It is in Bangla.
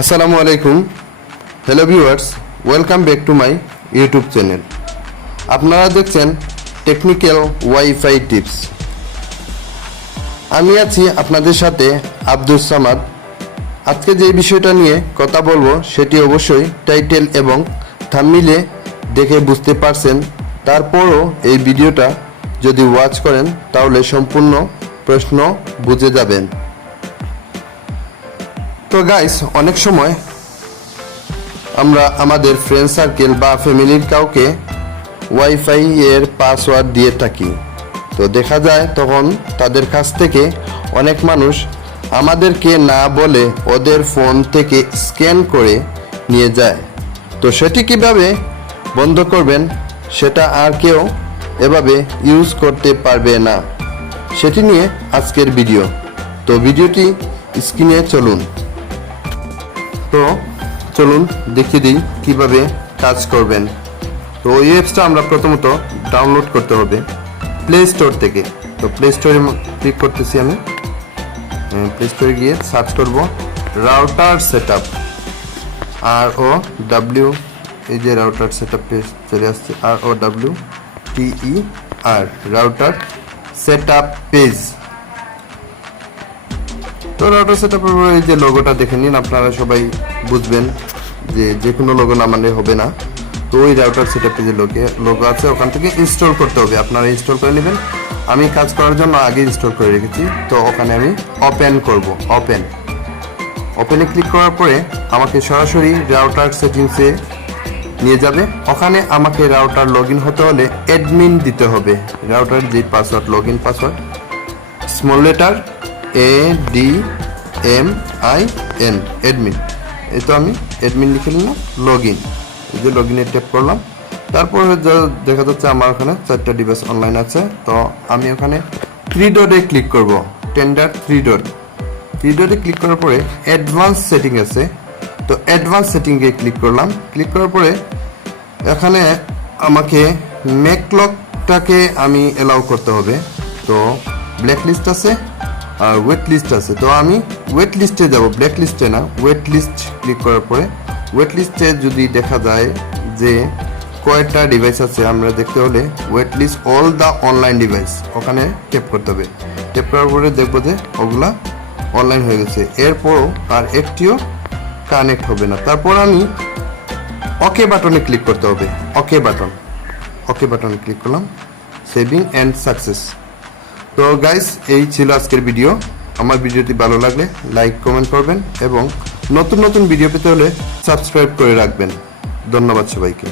আসসালামু আলাইকুম। Hello viewers, welcome back to my YouTube channel. আপনারা দেখছেন টেকনিক্যাল ওয়াইফাই টিপস। আমি আছি আপনাদের সাথে আব্দুল সামাদ। আজকে যে বিষয়টা নিয়ে কথা বলবো সেটি অবশ্যই টাইটেল এবং থাম্বনেইলে দেখে বুঝতে পারছেন। তারপরও এই ভিডিওটা যদি ওয়াচ করেন তাহলে সম্পূর্ণ প্রশ্ন বুঝে যাবেন। তো গাইস, অনেক সময় আমরা আমাদের ফ্রেন্ড সার্কেল বা ফ্যামিলির কাউকে ওয়াইফাই এর পাসওয়ার্ড দিয়ে থাকি। তো দেখা যায় তখন তাদের কাছ থেকে অনেক মানুষ আমাদেরকে না বলে ওদের ফোন থেকে স্ক্যান করে নিয়ে যায়। তো সেটি কিভাবে বন্ধ করবেন, সেটা আর কেউ এভাবে ইউজ করতে পারবে না, সেটি নিয়ে আজকের ভিডিও। তো ভিডিওটি স্ক্রিনে চলুন দেখিয়ে দিই কীভাবে কাজ করবেন। তো ওই অ্যাপসটা আমরা প্রথমত ডাউনলোড করতে হবে প্লে স্টোর থেকে। তো প্লে স্টোরে ক্লিক করতেছি আমি। প্লে স্টোরে গিয়ে সার্চ করব রাউটার সেটআপ, ROW, এই যে রাউটার সেটআপ পেজ চলে আসছে, ROWTER, রাউটার সেটআপ পেজ। তো রাউটার সেটআপের এই যে লোগোটা দেখে নিন, আপনারা সবাই বুঝবেন যে কোনো লোগো না মানলে হবে না। তো ওই রাউটার সেটআপে যে লোগো আছে ওখান থেকে ইনস্টল করতে হবে, আপনারা ইনস্টল করে নেবেন। আমি কাজ করার জন্য আগে ইনস্টল করে রেখেছি। তো ওখানে আমি ওপেন করব। ওপেনে ক্লিক করার পরে আমাকে সরাসরি রাউটার সেটিংসে নিয়ে যাবে। ওখানে আমাকে রাউটার লগ ইন হতে হলে অ্যাডমিন দিতে হবে। রাউটার যে password, log in password, small letter ADMIN, admin. এই তো আমি অ্যাডমিন লিখে নিলাম, লগ ইন। এই যে লগ ইনে ট্যাপ করলাম। তারপরে দেখা যাচ্ছে আমার ওখানে 4টা ডিভাইস অনলাইন আছে। তো আমি ওখানে 3 ডটে ক্লিক করব, টেন্ডার 3 ডট। 3 ডটে ক্লিক করার পরে অ্যাডভান্স সেটিং আছে। তো অ্যাডভান্স সেটিংয়ে ক্লিক করলাম। ক্লিক করার পরে এখানে আমাকে ম্যাকলকটাকে আমি অ্যালাউ করতে হবে। তো ব্ল্যাক লিস্ট আছে আর ওয়েট লিস্ট আছে। তো আমি ওয়েট লিস্টে যাব, ব্ল্যাক লিস্টে না। ওয়েট লিস্ট ক্লিক করার পরে ওয়েট লিস্টে যদি দেখা যায় যে কয়টা ডিভাইস আছে আমরা দেখতে হলে wait list all the online device, ওখানে ট্যাপ করতে হবে। ট্যাপ করার পরে দেখবো যে ওগুলা অনলাইন হয়ে গেছে। এরপরও আর একটিও কানেক্ট হবে না। তারপর আমি ওকে বাটনে ক্লিক করতে হবে। ওকে বাটনে ক্লিক করলাম, সেভিং অ্যান্ড সাকসেস। তো গাইস, এই ছিল আজকের ভিডিও। আমার ভিডিওটি ভালো লাগলে লাইক কমেন্ট করবেন এবং নতুন ভিডিও পেতে হলে সাবস্ক্রাইব করে রাখবেন। ধন্যবাদ সবাইকে।